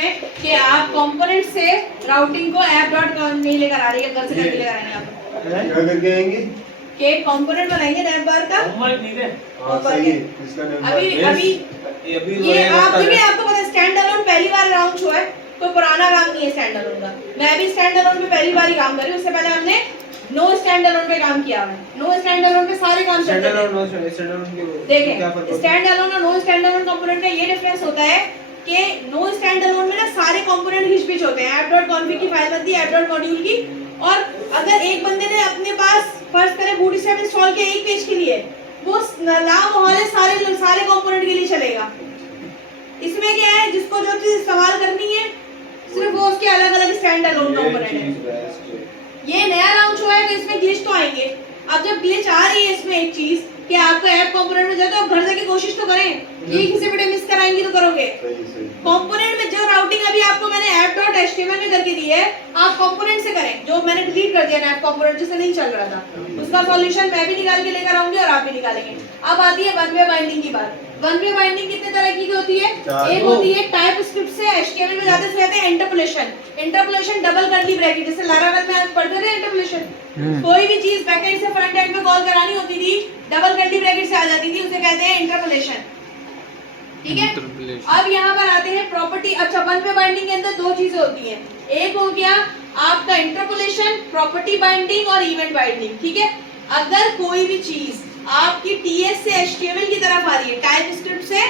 इसमें कि आप कंपोनेंट से राउटिंग को ऐप डॉट नहीं लेकर आ रही है, घर से करके लेकर आएंगे आप। क्या करके आएंगे? कि कंपोनेंट बनाएंगे नैप बार का। होमवर्क नहीं दे। हाँ सही है, इसका नाम अभी ये आप जो भी आपको पता है स्टैंड अलोन पहली बार लॉन्च हुआ है, कोई पुराना काम नहीं है स्टैंड अलोन का। मैं भी स्टैंड अलोन पे पहली बार ही काम कर रही हूँ, उससे पहले हमने नो स्टैंड अलोन पे काम किया है। नो स्टैंड अलोन पे सारे काम चलते थे। देखें स्टैंड अलोन और नो स्टैंड अलोन कंपोनेंट का ये डिफरेंस होता है कि नो स्टैंड अलोन में ना सारे कंपोनेंट हिच-पिच होते हैं। app.config की फाइल बनती है app मॉड्यूल की, और अगर एक बंदे ने अपने पास फर्स्ट करें बूटस्ट्रैप इंस्टॉल किया एक पेज के लिए, वो लामोहले सारे कंपोनेंट के लिए चलेगा। इसमें क्या है, जिसको जो चीज इस्तेमाल करनी है सिर्फ वो उसके अलग अलग स्टैंड अलोन कंपोनेंट है। ये नया लॉन्च हुआ है तो इसमें ग्लिच तो आएंगे। अब जब ग्लिच आ रही है इसमें एक चीज कि आपको ऐप कंपोनेंट में जाए तो आप घर जाके कोशिश तो करें, ये किसी बड़े मिस कराएंगे तो करोगे। कंपोनेंट में जो राउटिंग अभी आपको मैंने app.html में करके दी है, आप कंपोनेंट से करें। जो मैंने डिलीट कर दिया ना ऐप कंपोनेंट जिससे नहीं चल रहा था, उसका सॉल्यूशन मैं भी निकाल के लेकर आऊंगी और आप भी निकालेंगे। अब आती है वन वे बाइंडिंग की बात। वन वे बाइंडिंग कितने तरह की होती है? एक होती है टाइप स्क्रिप्ट से HTML में जाते से हैं इंटरपोलेशन। इंटरपोलेशन डबल करली ब्रैकेट, जैसे लारावेल में आप पढ़ते थे इंटरपोलेशन। कोई भी चीज बैकएंड से फ्रंट एंड पे कॉल करानी होती थी, डबल करली ब्रैकेट से आ जाती थी, उसे कहते हैं इंटरपोलेशन। ठीक है, अब यहाँ पर आते हैं प्रॉपर्टी। अच्छा, वन वे बाइंडिंग के अंदर दो चीजें होती हैं, एक हो गया आपका इंटरपोलेशन, प्रॉपर्टी बाइंडिंग और इवेंट बाइंडिंग। ठीक है, अगर कोई भी चीज आपकी TS से HTML की तरफ आ रही है, टाइप स्क्रिप्ट से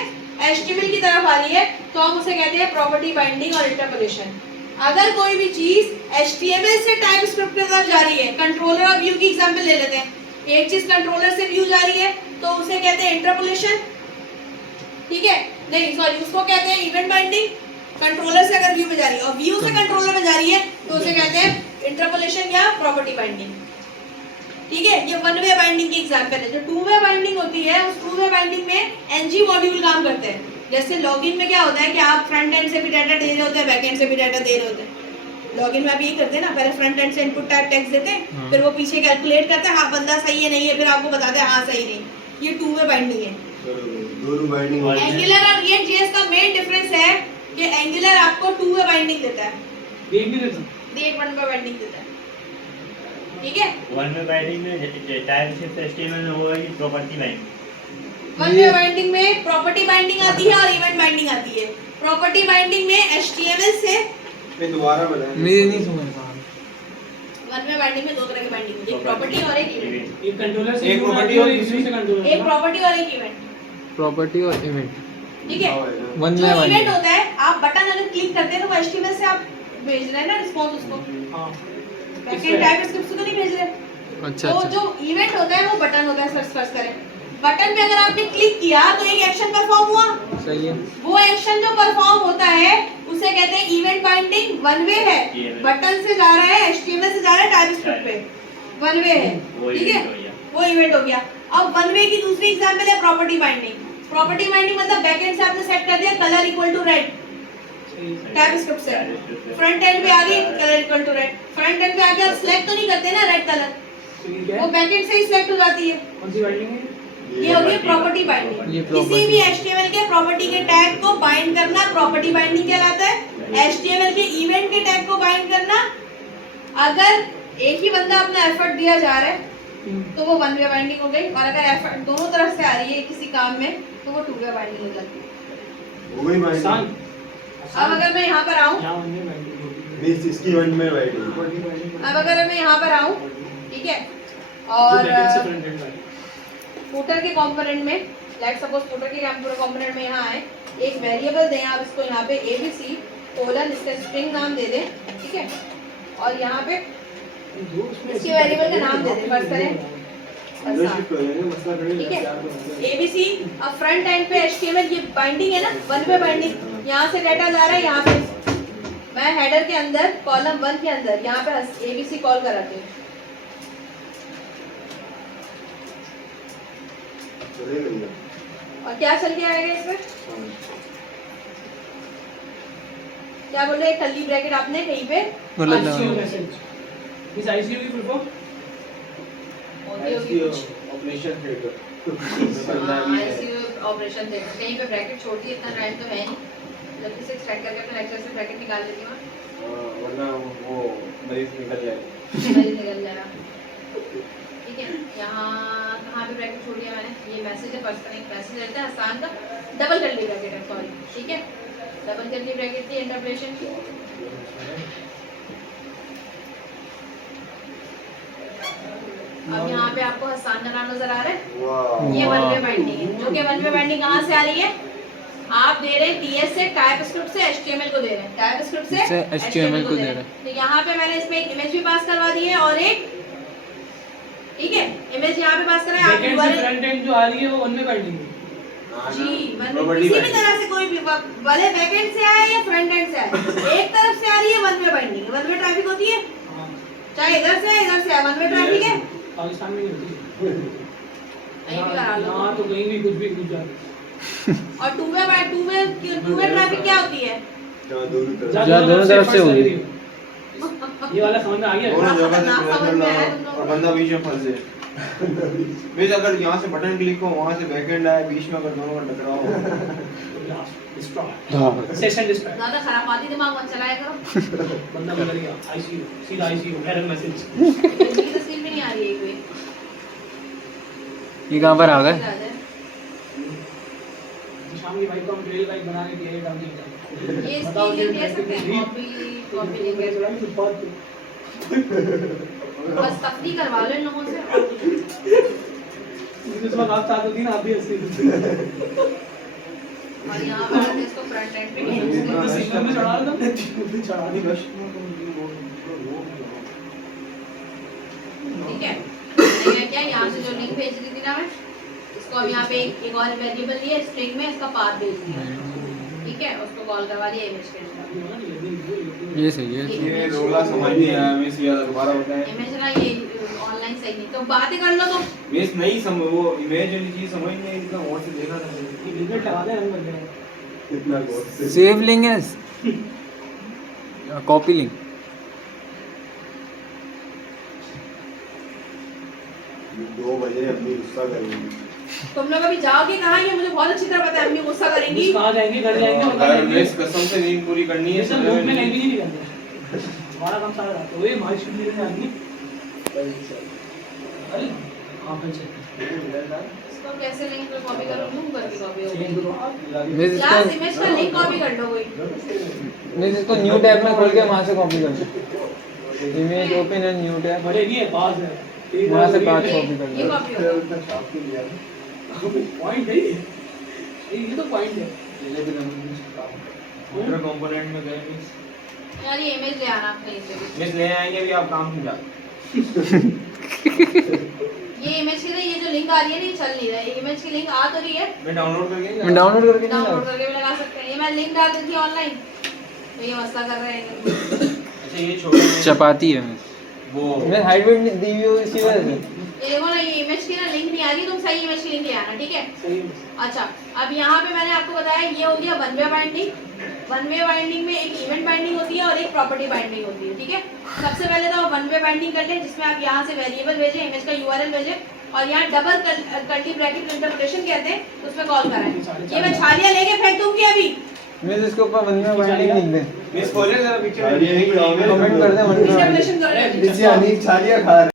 HTML की तरफ आ रही है, तो हम उसे कहते हैं प्रॉपर्टी बाइंडिंग और इंटरपोलेशन। अगर कोई भी चीज HTML से टाइप स्क्रिप्ट की तरफ जा रही है, कंट्रोलर और व्यू की एग्जांपल ले लेते हैं, एक चीज कंट्रोलर से व्यू जा रही है तो उसे कहते हैं इंटरपोलेशन। ठीक है, नहीं सॉरी, उसको कहते हैं इवेंट बाइंडिंग। कंट्रोलर से अगर व्यू में जा रही है और व्यू से कंट्रोलर में जा रही है तो उसे कहते हैं इंटरपोलेशन या प्रॉपर्टी बाइंडिंग। ठीक है, ये वन वे बाइंडिंग की एग्जांपल है। जो टू वे बाइंडिंग होती है, उस टू वे बाइंडिंग में ng मॉड्यूल काम करते हैं। जैसे लॉगिन में क्या होता है कि आप फ्रंट एंड से भी डाटा दे रहे होते हैं, बैक एंड से भी डाटा दे रहे होते हैं। लॉगिन में आप यही करते हैं ना, पहले फ्रंट एंड से इनपुट टाइप टेक्स्ट देते हैं, फिर वो पीछे कैलकुलेट करता है, हाँ बंदा सही है नहीं है, फिर आपको बताते हैं हाँ सही नहीं। ये टू वे बाइंडिंग है। एंगुलर और React.js का मेन डिफरेंस है कि एंगुलर आपको टू वे बाइंडिंग देता है, React वन वे बाइंडिंग देता है। ठीक है, वन वे बाइंडिंग में टाइप स्क्रिप्ट HTML में होगा कि property binding. One way binding में प्रॉपर्टी बाइंडिंग आती है और इवेंट बाइंडिंग आती है। प्रॉपर्टी बाइंडिंग में HTML से मैं दोबारा बताऊं, मेरे नहीं समझ पा रहा। वन वे बाइंडिंग में दो तरह की बाइंडिंग होती है, एक प्रॉपर्टी और एक इवेंट। एक कंट्रोलर से एक property और दूसरी से कंट्रोलर। एक प्रॉपर्टी और एक इवेंट। प्रॉपर्टी और इवेंट। ठीक है, वन जो में इवेंट होता है, आप बटन अगर क्लिक करते हैं तो HTML से आप भेज रहे हैं ना रिस्पांस उसको, हां, बैकएंड टाइप स्क्रिप्ट से तो नहीं भेज रहे। अच्छा तो अच्छा जो इवेंट होता है वो बटन होता है। सर्च करें, बटन पे अगर आपने क्लिक किया तो एक एक्शन परफॉर्म हुआ, सही है। वो एक्शन जो परफॉर्म होता है उसे कहते हैं इवेंट बाइंडिंग। वन वे है, बटन से जा रहा है, HTML से जा रहा है टाइप स्क्रिप्ट पे, वन वे है। ठीक है, वो इवेंट हो गया। अब वन वे की दूसरी एग्जांपल है प्रॉपर्टी बाइंडिंग। प्रॉपर्टी बाइंडिंग मतलब बैकएंड से आपने सेट कर दिया colour equal to red, TypeScript से फ्रंट एंड पे आ गई colour equal to red. Front end पे आके आप सिलेक्ट तो नहीं करते ना रेड कलर, वो बैकएंड से ही सिलेक्ट हो जाती है। कौन सी बाइंडिंग है? ये हो गई प्रॉपर्टी बाइंडिंग। किसी भी HTML के प्रॉपर्टी के टैग को बाइंड करना प्रॉपर्टी बाइंडिंग कहलाता है। HTML के इवेंट के टैग को बाइंड करना, अगर एक ही बंदा अपना एफर्ट दिया जा रहा है तो वो वन वे बाइंडिंग हो गई, और अगर एफर्ट दोनों तरफ से आ रही है किसी काम में तो वो टू वे बाइंडिंग हो जाती है। वो भी बाइंडिंग। अब अगर मैं यहाँ पर आऊँ, इसकी वन में बाइंडिंग। अब अगर मैं यहाँ पर आऊँ, ठीक है, और फुटर के कंपोनेंट में, लेट्स सपोज फुटर के कंपोनेंट में यहाँ आए, एक वेरिएबल दें आप इसको, यहाँ पे ABC कोलन इसका स्ट्रिंग नाम दे दें। ठीक है, और यहाँ पे इसके वेरिएबल का नाम दे दें, फर्स्ट करें। ठीक है, ABC। अब फ्रंट एंड पे HTML, ये बाइंडिंग है ना, वन वे बाइंडिंग। यहाँ से डाटा जा रहा है, यहाँ पे मैं हेडर के अंदर कॉलम 1 के अंदर यहाँ पे ABC कॉल कराती हूँ। और क्या चल के आएगा इसमें? क्या बोल रहे, कर्ली ब्रैकेट आपने कहीं पे गलत इस ICU की full form operation theatre. ICU operation theatre, कहीं पे ब्रैकेट छोड़ दी, इतना टाइम तो है नहीं। जल्दी से एक्सट्रैक्ट करके अपने लेक्चर से ब्रैकेट निकाल लेती हूँ वरना वो मरीज निकल जाए। मेरी निकल जाएगा। ठीक है, यहाँ कहाँ पे ब्रैकेट छोड़ दिया मैंने? ये मैसेज है, पर्सनल एक मैसेज रहता है हसन का, डबल कर ली ब्रैकेट है, सॉरी। ठीक है, डबल कर ली ब्रैकेट थी इंटरप्रेशन की। अब यहाँ पे आपको हसन का नाम नजर आ रहा है, ये वन वे बाइंडिंग है, जो कि वन वे बाइंडिंग कहाँ से आ रही है? आप दे रहे हैं टीएस से टाइपस्क्रिप्ट से एचटीएमएल को दे रहे हैं, टाइपस्क्रिप्ट से एचटीएमएल को दे रहे हैं। तो यहाँ पे मैंने इसमें एक इमेज भी पास करवा दी है और एक, ठीक है, इमेज यहाँ पे पास करा है। आप फ्रंट एंड जो आ रही है वो वन वे बाइंडिंग है। जी, मतलब किसी भी तरह से कोई भी भले बैक एंड से आए या फ्रंट एंड से आए, एक तरफ से आ रही है one way binding, one way traffic होती है, चाहे इधर से आए इधर से आए, वन वे ट्रैफिक है। पाकिस्तान में नहीं होती कहीं भी करा लो। यहाँ तो कहीं भी कुछ भी पूछ जाए। और टू वे ट्रैफिक क्या होती है? जहाँ दोनों तरफ से होगी। ये वाला समझ में आ गया? दोनों जगह से ना समझ में आया तुम और लोगों बंदा बीच में फंस जाए। बीच अगर यहाँ से बटन क्लिक हो, वहाँ से बैकएंड आए, बीच में अगर दोनों का टकराव हो। Session destroy. ज्यादा खराबाती दिमाग मत चलाया करो। बंदा बदल गया। आईसीयू, सीधा आईसीयू, एरर मैसेज। मेरी तस्वीर भी नहीं आ रही है कोई। ये कहाँ पर आ गए? शाम की बाइक को हम ट्रेल बाइक बनाने के लिए डाल ये देंगे। इसकी लिंक दे सकते हैं, कॉपी लिंक है। बस तफरी करवा लो इन लोगों से। इस वक्त आप साथ होती ना, आप भी हंसती। और यहाँ पर हमने इसको फ्रंट एंड पे नहीं तो सिग्नल में चढ़ा रहा था, चढ़ा दी बस। ठीक है, मैंने क्या यहाँ से जो लिंक भेज दी थी ना मैं, इसको अब यहाँ पे एक और वेरिएबल लिया स्ट्रिंग में, इसका पाथ भेज दिया। ठीक है, उसको कॉल करवा दिया इमेज के अंदर। ये सही है। ये रोला समझ नहीं आया, मिस याद दोबारा बताएं। इमेज ना ये ऑनलाइन सही नहीं, तो बातें कर लो तुम। मिस नहीं समझ, वो इमेज वाली चीज समझ नहीं आई, इतना और से देखा था। ये लिमिट लगा दे, रंग बन गया। इतना गौर से सेव लिंक है, कॉपी लिंक। दो बजे अपनी गुस्सा करेंगे। तुम लोग अभी जाओगे कहाँ? ये मुझे बहुत अच्छी तरह पता है, अम्मी गुस्सा करेंगी। कहाँ जाएंगे? घर जाएंगे और अगर मिस कसम से नींद पूरी करनी है, ये सब ग्रुप में कहीं भी नहीं निकलते। हमारा काम सारा रात है। ओए माय शुक्रिया से आदमी। अरे आप अच्छा इसको कैसे लिंक पे कॉपी करूँ? लूँ करके कॉपी हो चेंज गई। करो आप। मिस लास्ट इसको इमेज का लिंक कॉपी कर लो कोई। मिस इसको न्यू टैब में खोल के वहाँ से कॉपी कर दो। Image open and new tab, बड़े नहीं है, पास है। वहाँ से पाथ कॉपी कर ये दो। कॉपी होगा। पॉइंट है ये तो पॉइंट है। दूसरे कंपोनेंट में गए मिस। यार ये इमेज ले आना कहीं से भी। मिस ले आएंगे अभी, आप काम समझा। ये इमेज के लिए ये जो लिंक आ रही है ना, ये चल नहीं रहा है। इमेज की लिंक आ तो रही है, मैं डाउनलोड करके मैं डाउनलोड करके नहीं डाउनलोड लगा। करके भी लगा सकते हैं। ये मैं लिंक डाल दी थी ऑनलाइन, तो ये मसला कर रहे हैं। अच्छा ये छोड़ो, चपाती है मिस। वो मैं हाइट वेट दी हुई हूँ इसी वजह से। ये देखो ना, ये इमेज की ना लिंक नहीं आ रही, तुम सही इमेज की लिंक ले आना, ठीक है? सही है। अच्छा, अब यहाँ पे मैंने आपको बताया ये हो गया one way binding. One way binding में एक इवेंट बाइंडिंग होती है और एक प्रॉपर्टी बाइंडिंग होती है, ठीक है? सबसे पहले तो वन वे बाइंडिंग कर लें, जिसमें आप यहाँ से वेरिएबल भेजें, इमेज का यूआरएल भेजें और यहाँ डबल कर्ली ब्रैकेट इंटरप्रिटेशन कहते हैं, उसमें कॉल कराएं। ये मैं छालियाँ लेके फेंक दूंगी अभी। मिस इसके ऊपर वन में बाइंडिंग लिख दे, मिस खोले जरा पिक्चर कमेंट कर दे वन में इंटरप्रिटेशन कर रहे हैं। छालिया खा